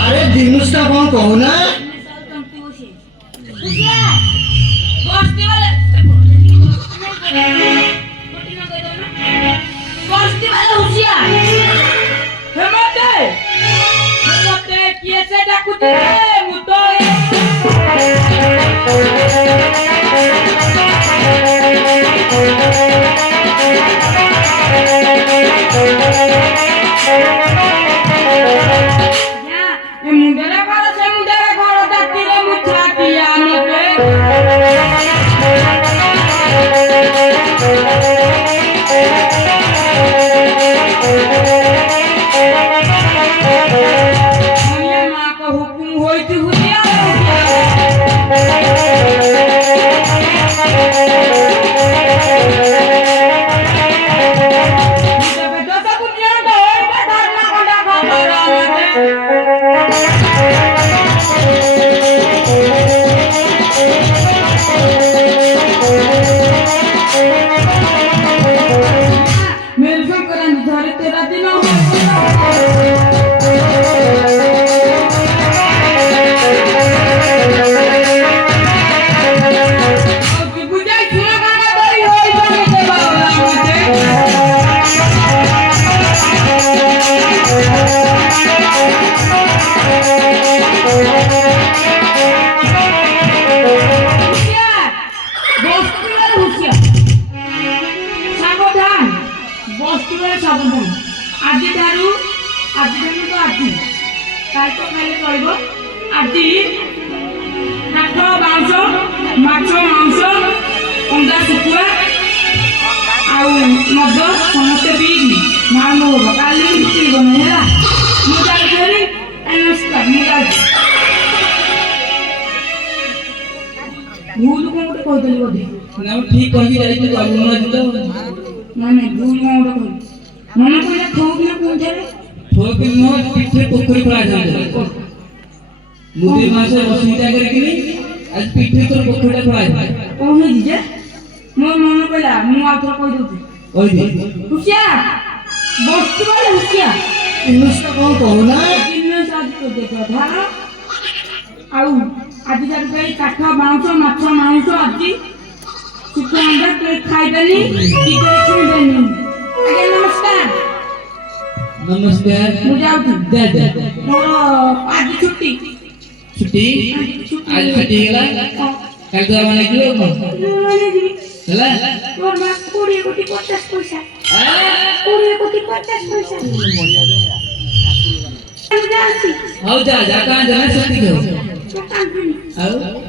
अरे जिनिसटा कौन कहू ना ठीक कही जाई तो नहीं भूल मन कोई ठोक न पिठे पोखरी पड़ा जाए मुदे मासे बसुटा करके नहीं आज पिठे तो पोखरीटा पड़ा जाए ओ हे जे मोर मन पइला मु आथरा कहि दउची दे हुसिया बस्तु वाले हुसिया इंग्लिश का कौन कहू ना इंग्लिश आज को देखो धारा आउ आज जान कई काठा बांसो माछ मांस आजी सुखंडा के खाइबेनी टिके छुइबेनी आगे नमस्कार नमस्कार मु जाउती दे मोर आज छुट्टी छुट्टी आज छुट्टी गेला कल तो माने किलो माने जी हला मोर मा 20 कोटी 50 पैसा 20 कोटी 50 पैसा हो जा कहां जाना छुट्टी हो